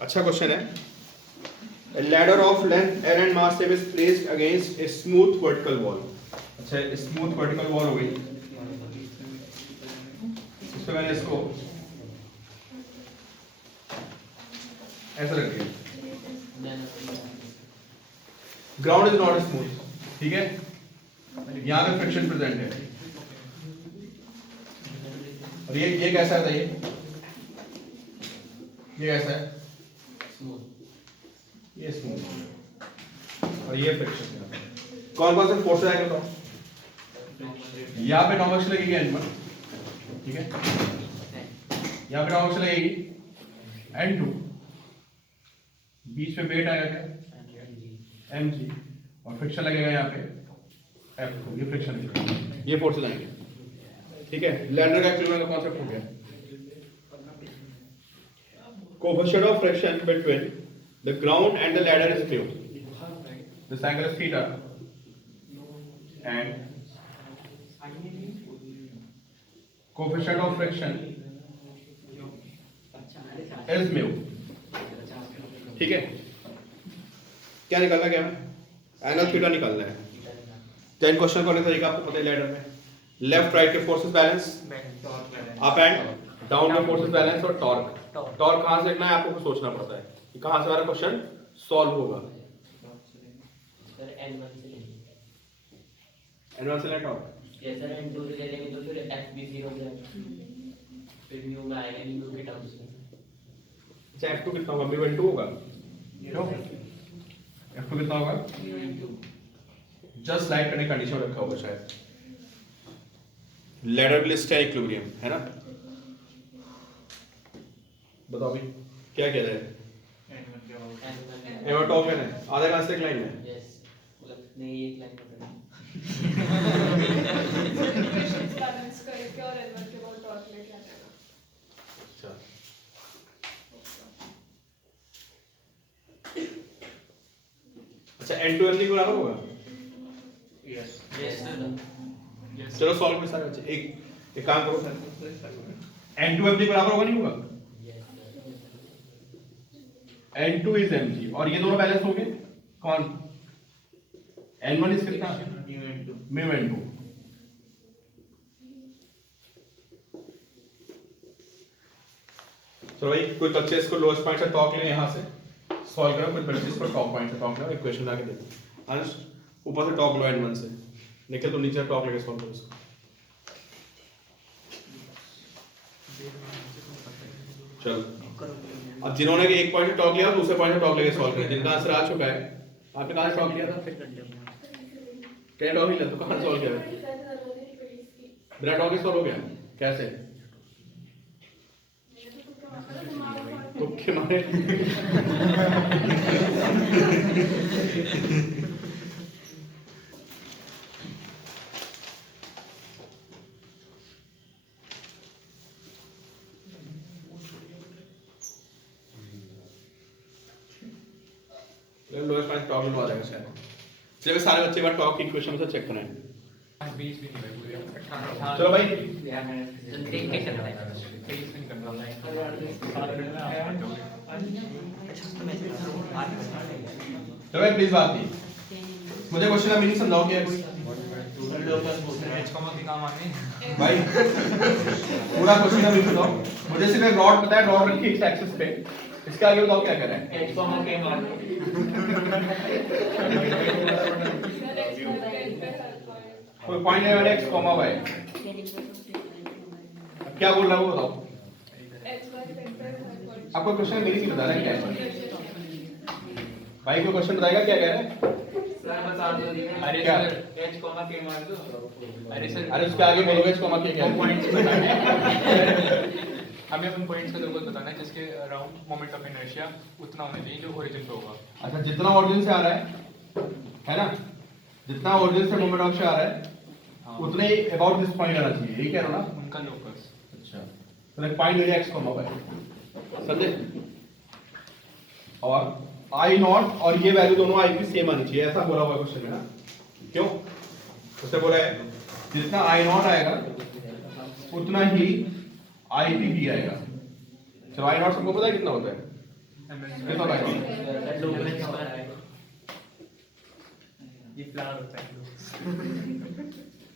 अच्छा क्वेश्चन है। A ladder of length L and mass m is placed against a smooth vertical wall. अच्छा smooth vertical wall हो गई, इस पे मैंने इसको ऐसा रख दिया। ग्राउंड इज नॉट स्मूथ, ठीक है, यहाँ पे फ्रिक्शन प्रेजेंट है। और ये कैसा है, ये कैसा है, ये स्मूथ, और ये फ्रिक्शन। कौन कौन से फोर्सेस आएंगे बताओ। यहाँ पे नॉर्मल लगेगी N1, ठीक है, यहाँ पे नॉर्मल लगेगी N2, बीच में वेट आएगा क्या mg, और फ्रिक्शन लगेगा यहाँ पे F2, ये फ्रिक्शन है, ये फोर्सेस आएंगे, ठीक है। लैडर का एक्चुअली का कॉन्सेप्ट हो गया। Coefficient of friction between the ground and the ladder is mu. This angle is theta and coefficient of friction is mu, ठीक है। क्या निकालना, क्या एंगल थीटा निकालना है। टेन क्वेश्चन करने का तरीका आपको पता है। लैडर में लेफ्ट राइट के forces balance, up and down के फोर्सेस बैलेंस, और टॉर्क। टॉर्क कहां से लिखना है आपको सोचना पड़ता है कि कहां से हमारा क्वेश्चन सॉल्व होगा। N1 से late torque, yes sir, N2 से ले लेंगे तो फिर F भी 0 हो जाएगा, फिर न्यू में आएगा, न्यू के टर्म्स में। अच्छा F2 कितना होगा, mu N2 होगा, F2 कितना होगा, जस्ट लाइक करने कंडीशन रखा होगा शायद। लैडर लिस्ट है इक्विलिब्रियम है ना, बताओ भाई क्या कह रहे हैं। N1 टॉप है ना, आधा का आंसर लाइन है। यस, मतलब नहीं एक लाइन पकड़ना। इक्वेशंस बैलेंस करके और N1 के बाद टॉर्क लेके आ जाएगा। अच्छा अच्छा N2 M के बराबर होगा। यस सर, चलो सॉल्व कर सारे बच्चे, एक काम करो, N2 M के बराबर होगा नहीं होगा। N2 is mg, और ये दोनों बैलेंस हो गए। कौन, N1 इज कितना, mu N2। तो भाई कोई बच्चे इसको लोएस्ट पॉइंट से टॉक ले, यहां से सॉल्व करो, कोई बच्चे इसको टॉप पॉइंट से टॉक लो, इक्वेशन आके दे दो। अंश ऊपर से टॉप लो N1 से, निकल तो नीचे टॉप लेके सॉल्व करो इसको। चलो अब जिन्होंने एक पॉइंट से टॉक लिया दूसरे पॉइंट से टॉक लेके सॉल्व करें, जिनका आंसर आ चुका है। आपने कहां से टॉक लिया था, क्या टॉक लिया तो कहां सॉल्व किया, बिना टॉक के सॉल्व हो गया कैसे, तुक्के मारे। लोएस्ट पॉइंट टॉप लगा देगा शायद। चलिए सारे बच्चे बार टॉप की इक्वेशन से चेक करें। चलो भाई देख के चलना है। चलो भाई प्लीज बात नहीं, मुझे क्वेश्चन का मीनिंग समझाओ क्या है भाई। पूरा क्वेश्चन का मीनिंग बताओ मुझे। सिर्फ एक रॉड पता है, रॉड रखी इस एक्सिस पे, इसके आगे बताओ क्या कर रहे हैं। कोई पॉइंट है x, y, क्या बोल रहा है वो बताओ। आपको क्वेश्चन मेरी नहीं बता रहा क्या है भाई, कोई क्वेश्चन बताएगा क्या कह रहा है। अरे क्या? सर h कॉमा के मार दो। अरे सर, अरे उसके आगे बोलोगे इसको मत क्या है। पॉइंट्स बताने हैं। हमें उन पॉइंट्स का लोगों बताना है जिसके अराउंड मोमेंट ऑफ इनर्शिया उतना होना चाहिए जो ओरिजिन पे होगा। अच्छा जितना ओरिजिन से आ रहा है ना, जितना ओरिजिन से मोमेंट ऑफ से आ रहा है उतने ही अबाउट दिस पॉइंट आना चाहिए, ये कह रहा हूं ना। उनका लोकस। अच्छा तो एक पॉइंट ले x कॉमा y, समझे। और i नॉट और ये वैल्यू दोनों i की सेम आनी चाहिए, ऐसा बोला हुआ क्वेश्चन में ना। क्यों, उसने बोला है जितना i नॉट आएगा उतना ही i भी आएगा। चलो i नॉट सबको पता है कितना होता है, कितना बाय ये फ्लावर होता है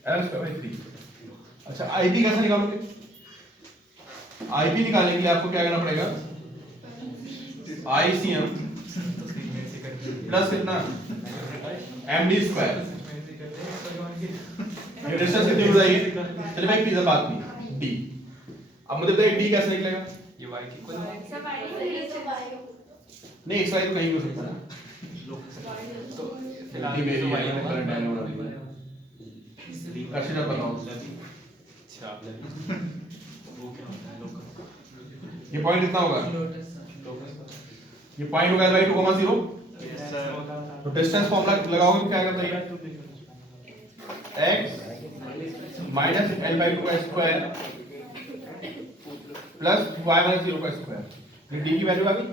एल स्क्वायर बाय 3। अच्छा आईपी कैसे निकालोगे? आईपी निकालने के लिए आपको क्या करना पड़ेगा? आईसीएम प्लस कितना एमडी स्क्वायर। ये डिस्टेंस कितनी हो जाएगी? चलिए भाई पिज्जा बात नहीं डी। अब मुझे बताइए डी कैसे निकलेगा? ये y की इक्वल नहीं एक्स वाई तो नहीं हो सकता ना। डी मेरी है करंट है वाला कैसे बताओ? अच्छा वो क्या होता है लोकस ये पॉइंट कितना होगा? ये पॉइंट होगा L/2, 0। तो डिस्टेंस फॉर्मूला लगाओगे तो क्या करता है? x माइनस L/2 का स्क्वायर प्लस y माइनस 0 का स्क्वायर। ये d की वैल्यू आ गई।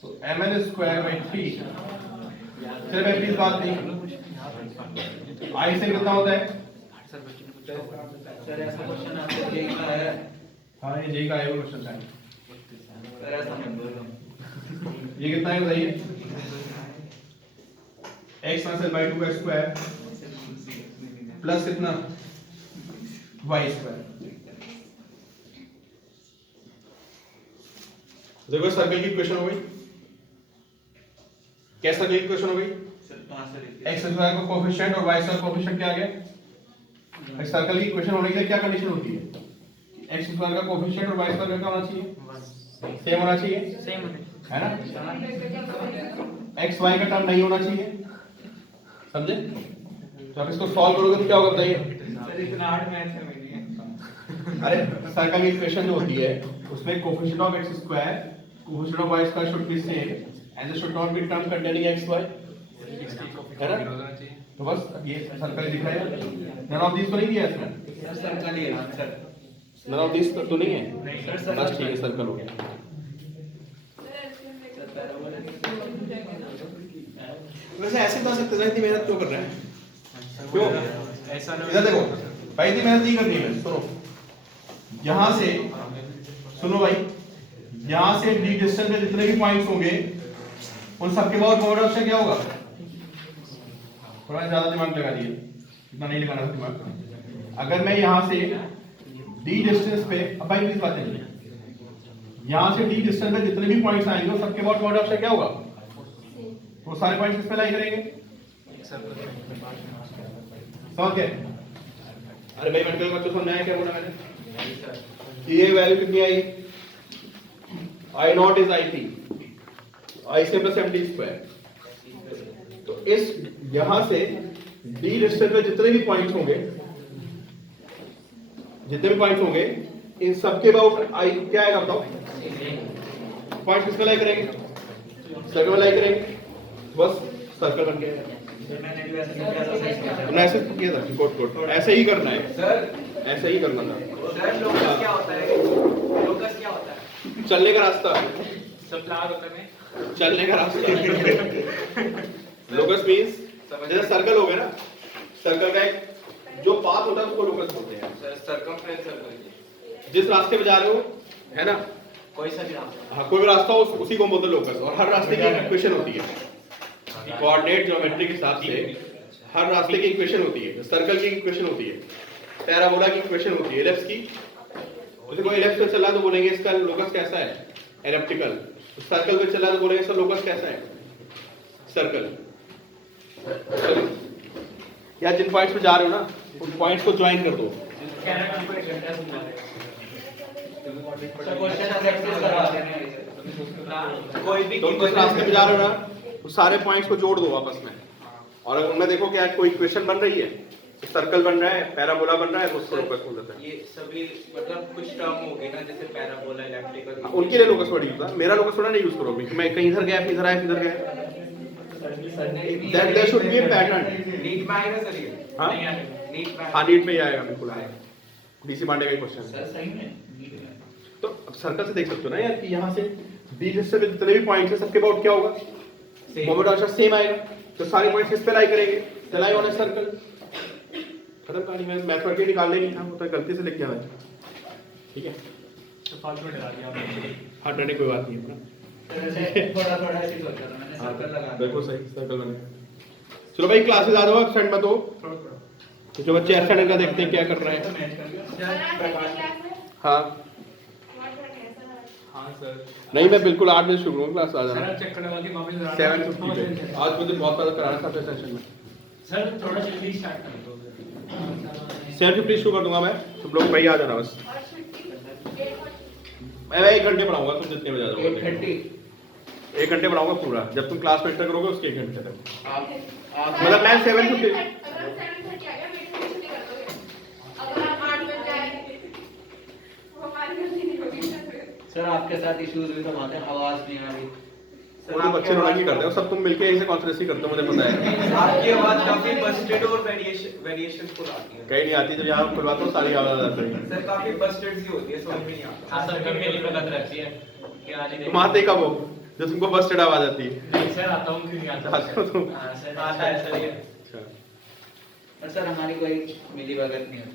तो mn स्क्वायर बाय 3। चलिए भाई प्लीज बात नहीं i से कितना होता है? सर ऐसा क्वेश्चन आपको देखना है। हाँ ये j का है वो क्वेश्चन है। सर ऐसा मत बोलो। ये कितना है बताइए? x माइनस L/2 का स्क्वायर प्लस कितना y स्क्वायर। देखो सर्कल की इक्वेशन हो गई। क्या सर्कल की इक्वेशन हो गई? x स्क्वायर का कोएफिशिएंट और y स्क्वायर कोएफिशिएंट क्या आ गया? एक सर्कल की इक्वेशन होने के लिए क्या कंडीशन होती है? x स्क्वायर का कोएफिशिएंट और y स्क्वायर का क्या होना चाहिए? सेम होना चाहिए, सेम है ना? x y का टर्म नहीं होना चाहिए, समझे? तो आप इसको सॉल्व करोगे तो क्या होगा बताइए? सर इतना हार्ड मैथ है मेरी अरे सर्कल की इक्वेशन जो होती है उसमें coefficient of x square coefficient of y square should be same and they should not be term containing x y, है ना? तो बस ये सर्कल दिख रहा है। नन ऑफ दिस तो नहीं दिया इसमें? सर्कल ही है सर। नन ऑफ दिस तो नहीं है? नहीं बस ठीक है सर्कल हो गया। वैसे ऐसे बता सकते हैं इतनी मेहनत क्यों कर रहे हैं? क्यों? ऐसा इधर देखो भाई इतनी मेहनत नहीं करनी है। सुनो यहाँ से, सुनो भाई यहाँ से डी डिस्टेंस में जितने भी पॉइंट्स होंगे उन सबके बाद बॉर्डर ऑप्शन क्या होगा? थोड़ा ज्यादा दिमाग लगा दिए, इतना नहीं लगाना दिमाग। अगर मैं यहाँ से डी डिस्टेंस पे, अब भाई प्लीज बात नहीं, यहाँ से डी डिस्टेंस पे जितने भी पॉइंट्स आएंगे उन सबके बाद बॉर्डर ऑप्शन क्या होगा? वो सारे पॉइंट्स किस पे लाई करेंगे? समझ गए? अरे भाई मेडिकल बच्चों समझाया क्या बोला मैंने? ये वैल्यू कितनी आई? I naught is i p, i से प्लस एम डी स्क्वायर। तो इस यहां से डी डिस्टेंस में जितने भी पॉइंट्स होंगे इन सबके अबाउट आई क्या आएगा बताओ? पॉइंट किस पे लाई करेंगे? सर्कल में लाई करेंगे, बस सर्कल बन गया। मैंने भी ऐसा किया था सही। हमने ऐसे किया था, कोट ऐसे ही करना है, सर ऐसे ही करना था। सर लोकस क्या होता है? लोकस क्या होता है? चलने का रास्ता, सब फ्लावर होता है चलने का रास्ता। लोकस मींस जैसे सर्कल हो गया ना, सर्कल का एक जो पाथ होता है उसको लोकस बोलते हैं। Sir circumference circle. जिस रास्ते पे जा रहे हो, है ना? कोई सा भी रास्ता। हाँ कोई भी रास्ता हो उसी को बोलते हैं लोकस। और हर रास्ते की एक इक्वेशन होती है, कोऑर्डिनेट ज्योमेट्री के हिसाब से हर रास्ते की इक्वेशन होती है। सर्कल की इक्वेशन होती है, पैराबोला की इक्वेशन होती है, एलिप्स की। जैसे कोई एलिप्स पे चला तो बोलेंगे इसका लोकस कैसा है? एलिप्टिकल। सर्कल पे चला तो बोलेंगे इसका लोकस कैसा है? सर्कल। या जिन पॉइंट्स पे जा रहे हो ना उन पॉइंट्स को ज्वाइन कर दो। कोई भी तुम जिस रास्ते पे जा रहे हो ना उस सारे पॉइंट्स को जोड़ दो आपस में, और अगर उनमें देखो क्या कोई इक्वेशन बन रही है, सर्कल बन रहा है, पैराबोला बन रहा है, तो उसको लोकस बोल देते हैं। ये सभी मतलब कुछ टर्म हो गए ना, जैसे पैराबोला, इलेक्ट्रिकल। उनके लिए लोकस वर्ड यूज है, मेरा लोकस थोड़ा नहीं यूज करो कि मैं कहीं इधर गया फिर इधर आया फिर इधर गया। That there should be a pattern. NEET में आएगा सर ये? हां नीट में हाँ नीट में ही आएगा, बिल्कुल आएगा। डीसी पांडे का क्वेश्चन है। सही में तो अब सर्कल से देख सकते हो ना यार कि यहाँ से डी डिस्टेंस पे जितने भी पॉइंट्स हैं सबके अबाउट क्या होगा? मोमेंट ऑफ इनर्शिया सेम आएगा। तो सारे पॉइंट्स किस पे लाई करेंगे? Lie on a circle. खत्म कहानी। मैं मैथमेटिक्स निकालने नहीं था, वो तो गलती से लिख गया मैं। ठीक है तो फालतू में डरा दिया आपने। हाँ डरने कोई बात नहीं है थोड़ा थोड़ा ऐसे सोचा था मैंने सर्कल लगा हाँ, बिल्कुल सही सर्कल बने। चलो भाई क्लासेस आ जाओ एब्सेंट मत हो। थोड़ा थोड़ा तो जो बच्चे एब्सेंट का देखते हैं क्या कर रहे हैं। मैच कर गया। हाँ हाँ सर। नहीं मैं बिल्कुल 8 बजे शुरू करूँगा क्लास आ सर जाना आप चेक करने वाली वापस 7:50 पे। आज मुझे बहुत ज़्यादा कराना था अपने सेशन में। सर थोड़ा जल्दी स्टार्ट कर दो 7:50 शुरू कर दूंगा मैं, तुम लोग भाई आ जाना बस। मैं 1 घंटे पढ़ाऊंगा, तुम जितने बजे आ जाओगे। 1 घंटे पढ़ाऊंगा पूरा, जब तुम क्लास में एंटर करोगे उसके 1 घंटे तक। मतलब मैं 7:50 सर आपके साथ इश्यूज भी तो बहुत है आवाज नहीं आ रही वो तो बच्चे रोना की करते हो, सब तुम मिलके ऐसे कॉन्फ्रेंस करते हो, मुझे पता है। आपकी आवाज काफी बस्टेड और वेरिएशन फुल आती है कहीं नहीं आती, जब यहाँ खुलवाता हूँ सारी आवाज आ जाती है। सर काफी बस्टेड सी होती है, समझ में नहीं आता। हाँ सर कभी मेरी भगत रहती है कि आज तुम आते कब हो जो तुमको बस्टेड आवाज आती है? नहीं सर आता हूँ क्यों नहीं आता आते हो तुम? हाँ सर आता है सर ये अच्छा और सर हमारी कोई मिली भगत नहीं होती